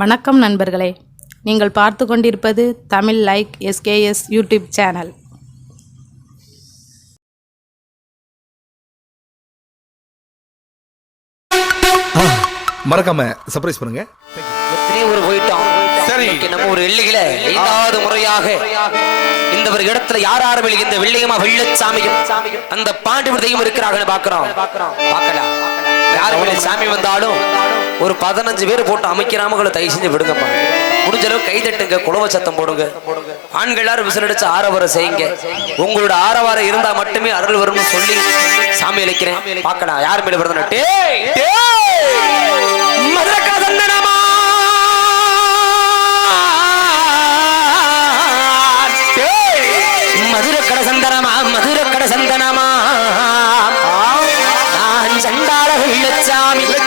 வணக்கம் நண்பர்களே. நீங்கள் பார்த்து கொண்டிருப்பது Tamil like SKS YouTube channel. மறக்காம சர்ப்ரைஸ் பண்ணுங்க. எத்தனையோ ஒரு போயிட்டோம். சரி. இன்னைக்கு நம்ம ஒரு வெள்ளிகள ஐந்தாவது முறையாக இந்த ஒரு இடத்துல யார் யாரும் இந்த வெள்ளியம்மா வெள்ளச்சாமியும் அந்த பாண்டிபதியும் இருக்கிறாங்கன்னு பாக்குறோம் பார்க்கலாம். யாரு சாமி வந்தாலும் ஒரு பதினஞ்சு பேர் போட்டு அமைக்கிறாமங்களை தயவு செஞ்சு விடுங்கப்பா. முடிஞ்ச அளவு கை தட்டுங்க குலவ சத்தம் போடுங்க. ஆண்கள் எல்லாரும் விசிலடிச்சு ஆரவாரம் செய்யுங்க. உங்களோட ஆரவாரம் இருந்தா மட்டுமே அருள் வரும்னு சொல்லி சாமி அழைக்கிறேன். பார்க்கலாம் யார் மேல விருதுனா டே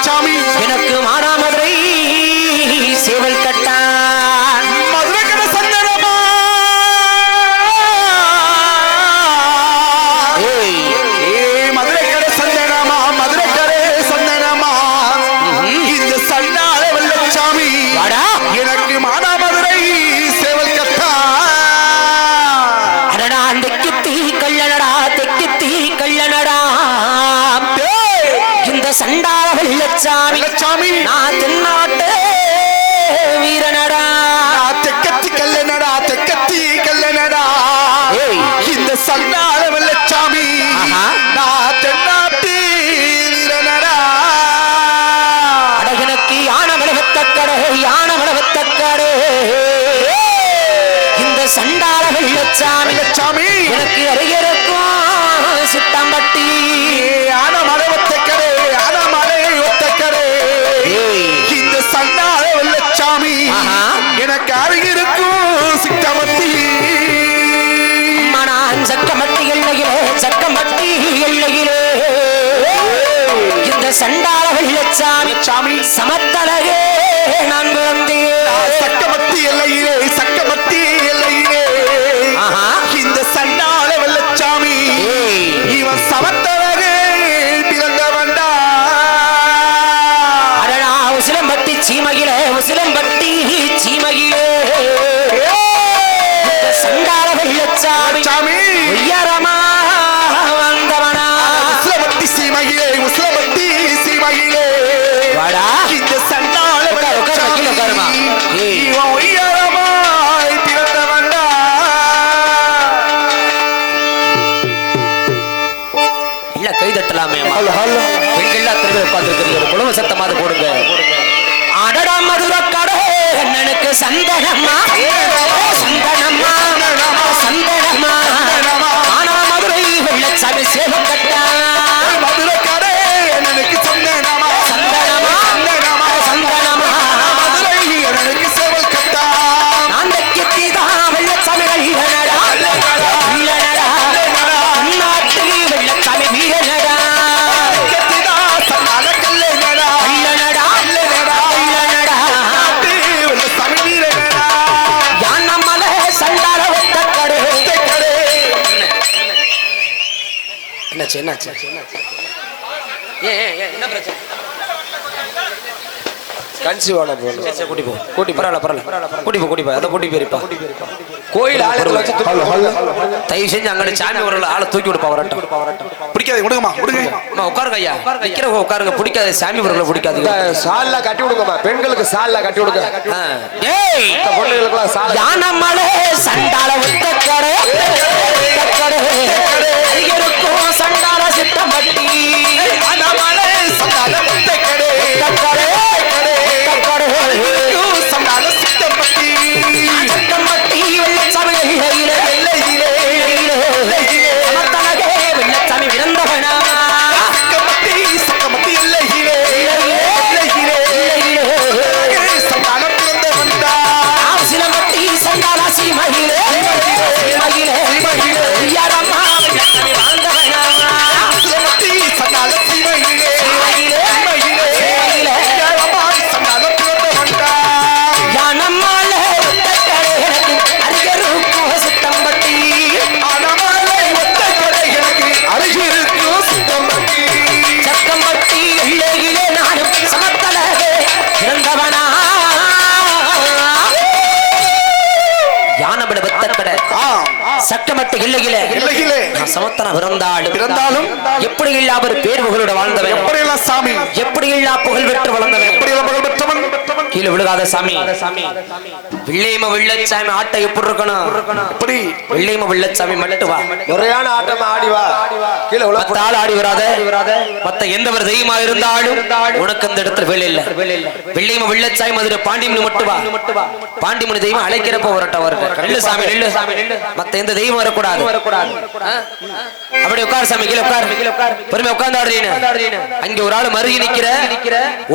சாமி. எனக்கு மாறாம வெள்ளச்சாமி வெள்ளச்சாமி நான் தென்னாட்டு வீரனடா. தெக்கத்தி கல்லனடா தெக்கத்தி கல்லனடா. இந்த சண்டாள வெள்ளச்சாமி. நான் தென்னாட்டு வீரனடா. அடகனுக்கு யானை மலவத்தக்கடே யானை மலவத்தக்கடே இந்த சண்டாள வெள்ளச்சாமி வெள்ளச்சாமி. எனக்கு அருகிருக்கும் சித்தம்பட்டி. எனக்கு அருகிருக்கும் சித்தமத்தி. மனான் சக்கமட்டி எல்லையிலே சக்கமட்டி எல்லையிலே. இந்த சண்டாள வெள்ளச்சாமி சாமி சமத்தலகே நான் பிறந்தேன். சக்கமத்தி எல்லையிலே சக்கமத்தி எல்லையிலே. இந்த சண்டாள வெள்ளச்சாமி. இவன் உசிலம்பட்டி சீமையிலே உசிலம்பட்டி இல்ல கை தட்டலாமே அம்மா. பெண்கள் அத்தனை பேர் உட்கார்ந்திருக்கிறீங்க. ஒரு குழுவ சத்தமாவது போடுங்க. அடடா மதுர கடை. அண்ணனுக்கு சந்தனம்மா. சந்தனம்மா. சந்தனம்மா. மதுரை வெள்ளச்சாமி சேவக்கட்டா மதுரைக்காரே என்னாச்சு என்னாச்சு? ஏன் ஏன் என்ன பிரச்சனை? கன்சீவ் ஆன பொண்ணு. சரி, சரி, கூட்டி போ. கூட்டி பரவாயில்ல பரவாயில்ல. கூட்டி போ கூட்டி போ அதை கூட்டி போயிருப்பா கோயில் ஆளுங்களை வச்சு தயவு செஞ்சு அங்கே சாமி ஒரு ஆளை தூக்கி விடுப்பா வரட்டும். பிடிக்காது விடுங்கம்மா விடுங்க அம்மா உட்காருங்க ஐயா. நிக்கிறவங்க உட்காருங்க. பிடிக்காது சாமி பொருளை பிடிக்காது. சால்ல கட்டி விடுங்கம்மா பெண்களுக்கு சால்ல கட்டி விடுங்க பொண்ணுகளுக்கெல்லாம் சால யானமலை சண்டால சட்டமட்ட இல்லையில. இல்லையிலே. சமத்தன பிறந்தாலும் பிறந்தாலும் எப்படி இல்லா அவர் பேர் புகழோட வாழ்ந்தவன் எப்படியெல்லாம் சாமி? எப்படி இல்லா புகழ் பெற்று வளர்ந்தவன் எப்படியெல்லாம் புகழ் பெற்றவன் கீழே விழுகாத சாமி. வெள்ளையம வெள்ளச்சாமி ஆட்டை எப்படி இருக்கணும்? எப்படி? வெள்ளையம வெள்ளச்சாமி மட்டும் வா முறையான ஆட்டமா ஆடி வா. கீழே மத்த ஆள் ஆடி வராத. மத்த எந்த ஒரு தெய்வமா இருந்தாலும் உனக்கு அந்த இடத்துல வேலை இல்ல. வெள்ளையம வெள்ளச்சாமி மதுரை பாண்டிமணி மட்டும் வா பாண்டிமணி தெய்வம் அழைக்கிறப்ப வரட்ட வரட்ட நெல்லு சாமி நெல்லு. சாமி மத்த எந்த தெய்வம் வரக்கூடாது. வரக்கூடாது. அப்படி உட்கார் சாமி கீழே உட்கார். கீழே உட்கார். பொறுமை உட்கார்ந்து ஆடுறீங்க அங்க ஒரு ஆள் மருகி நிக்கிற.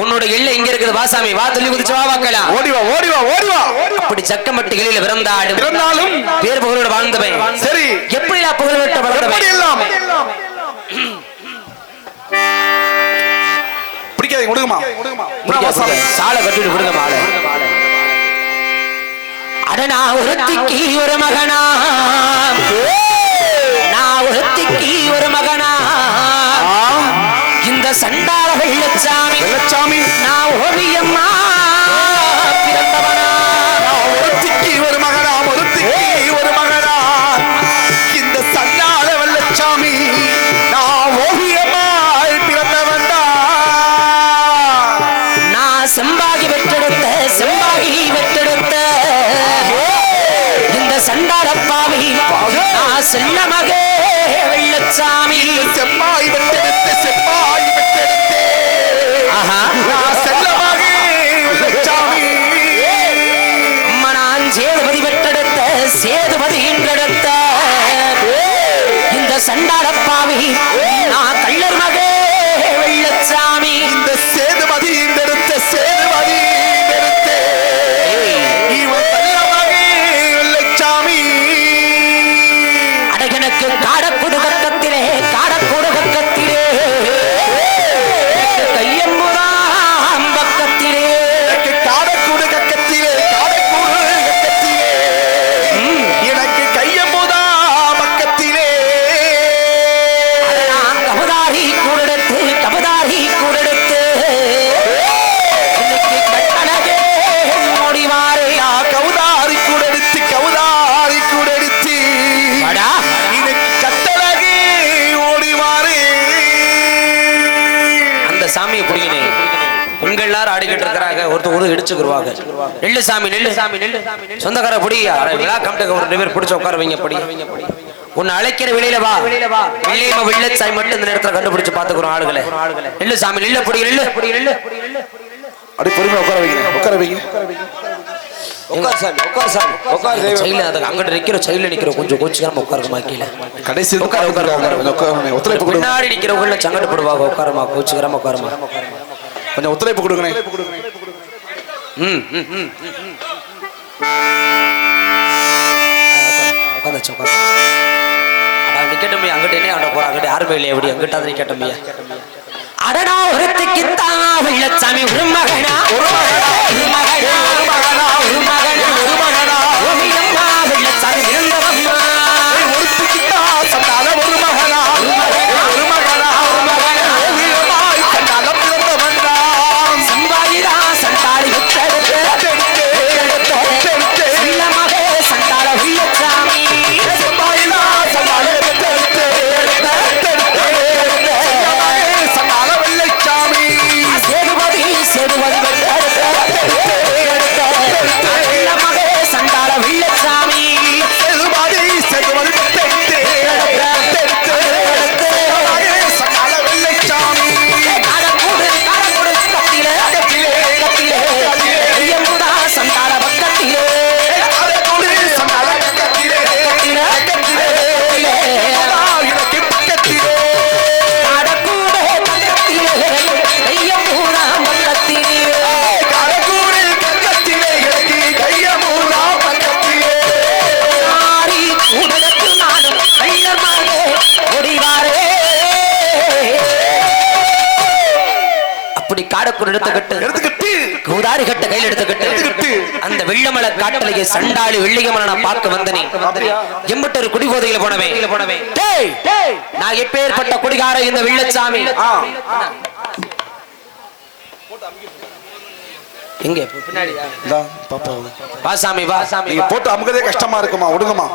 உன்னோட எல்லை இங்க இருக்குது. வா சாமி வா சொல்லி குதிச்சு வா வாக்கலாம் ஓடி வா ஓடி வா ஓடி வா அப்படி சக்கமட்டு கிளியில பிறந்தாடும் பிறந்தாலும் பேர் புகழோட வாழ்ந்தவன். சரி. எப்படி புகழ் பெற்ற எப்படி வளர்ந்தவன்? எல்லாம் பிடிக்காதீங்க விடுங்கம்மா விடுங்கம்மா சாலை கட்டிட்டு விடுங்க மாலை. அட நான் ஒருத்திக்கு ஒரு மகனா? நான் ஒருத்திக்கு ஒரு மகனா? இந்த சண்டாள வெள்ளச்சாமி. வெள்ளச்சாமி. நான் ஓவியம்மா. செல்ல மகே வெள்ளச்சாமி. செம்மாய் வெட்டெடுத்து செம்மாய் வெட்டெடுத்து. ஆஹா. நான் செல்லமாக வெள்ளச்சாமி. நான் சேதுபதி பெற்றெடுத்த சேதுபதி என்றெடுத்த இந்த சண்டாளப்பாவி ஒரு இடிச்சுக்குருவாங்க. நெல்லு சாமி நெல்லு சாமி நெல்லு. சொந்தக்கார பிடி அட, விழா கமிட்டி ஒரு ரெண்டு பேர் பிடிச்சு உட்கார வைங்க படி. உன்னை அழைக்கிற வெளியில வா. வெள்ளையம வெள்ளச்சாய் மட்டும் இந்த நேரத்துல கண்டுபிடிச்சு பாத்துக்கிறோம் ஆளுகளை. நெல்லு சாமி நெல்லு பிடி நெல்லு. பிடி நெல்லு அப்படி பொறுமையா உட்கார வைங்க உட்கார வைங்க. உட்கார் சாமி உட்கார் சாமி உட்கார் தெய்வம். செயல அதுக்கு அங்கிட்டு நிக்கிற செயல நிக்கிற கொஞ்சம் கோச்சுக்காம உட்காருமா கீழே. கடைசி உட்கார உட்கார உட்கார. ஒத்துழைப்பு கொடுங்க. பின்னாடி நிக்கிறவங்கள உட்காருமா கோச்சுக்கிறமா உட்காருமா. கொஞ்சம் ஒத்துழைப்பு கொடுங்க உட்காந்துச்சு உட்காந்து அடா நிக்கட்டும் அங்கிட்டே என்ன போற? அங்கிட்ட யாருமே இல்லையா எப்படி? அங்கிட்ட நிக்கட்டும் அடடா ஒருத்திக்கு தான் வெள்ளச்சாமி ஒரு மகனா ஒரு மகனா ஒரு மகனா ஒரு மகனா ஒரு மகனா காடக்கூடு எடுத்துக்கிட்டு எடுத்துக்கிட்டு. கௌதாரி கட்ட கையில் எடுத்துக்கிட்டு. எடுத்துக்கிட்டு. அந்த வெள்ளமலை காட்டிலேயே சண்டாளி வெள்ளிகமலை நான் பார்க்க வந்தனே. எம்பிட்ட ஒரு குடிபோதையில போனவே. போனவே. நான் எப்பேற்பட்ட குடிகார இந்த வெள்ளச்சாமி? எங்க? பாப்பா வா சாமி வா. சாமி போட்டு அமுகதே கஷ்டமா இருக்குமா? விடுங்கம்மா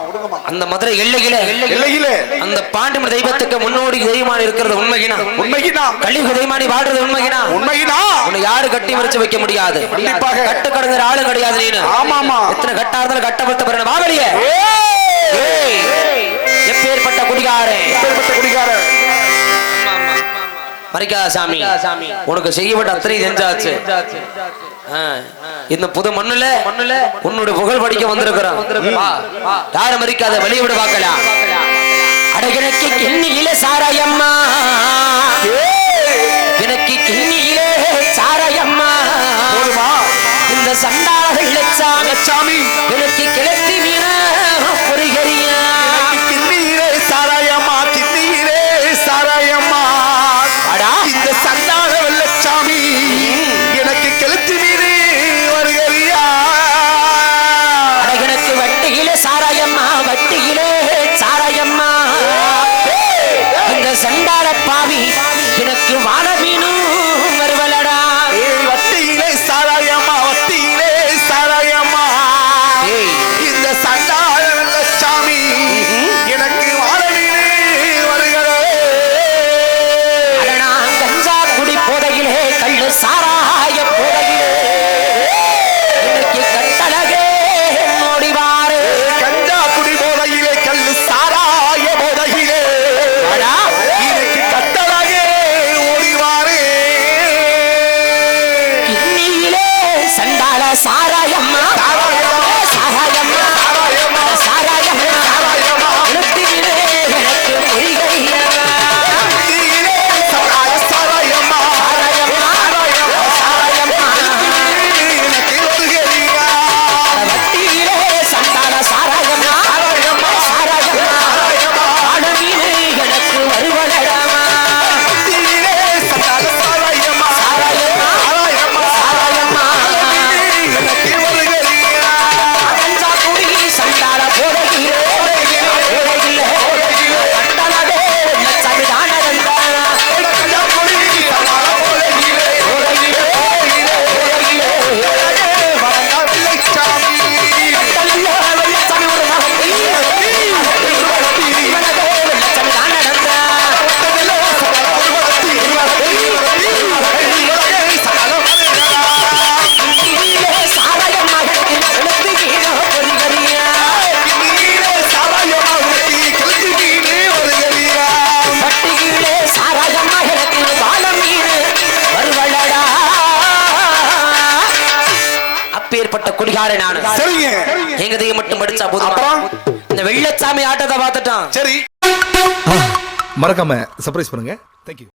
அந்த மதுரை எல்லையில எல்லையிலே. அந்த பாண்டிமர் தெய்வத்துக்கு முன்னோடி தெய்வமான இருக்கிறது உண்மைகினா? உண்மைக்குனா கலியுக தெய்வமானி வாடுறது உண்மைகினா? உண்மைக்குனா உன்னை யாரு கட்டி மறைச்சு வைக்க முடியாது. கண்டிப்பாக. கட்டு கடங்குற ஆளு கிடையாது நீனு. ஆமாமா. எத்தனை கட்டா இருந்தாலும் கட்டப்பட்ட பிறகு வாவலிய எப்பேற்பட்ட குடிகாரே எப்பேற்பட்ட குடிகாரன்? மறிக்காத சாமி. உனக்கு செய்யப்பட்ட அத்தனை செஞ்சாச்சு இந்த புது மண்ணுல மண்ணுல உன்னுடைய புகழ் படிக்க வந்திருக்கிறோம். வா, யார மறிக்காத வெளிய விட பார்க்கலாம் அடகினக்கு கிண்ணியில சாராயம்மா. எனக்கு கிண்ணியிலே சாராயம்மா. இந்த சண்டாள வெள்ளச்சாமி சாமி. பாவி. எனக்கு வாழ மீனும் குடிகாரன் நானு. சரிங்க. எங்க தெய்வம் மட்டும் படிச்சா போதுமா? அப்புறம்? இந்த வெள்ளச்சாமி ஆட்டத்தை பார்த்துட்டான். சரி. மறக்காம சர்ப்ரைஸ் பண்ணுங்க. தேங்க்யூ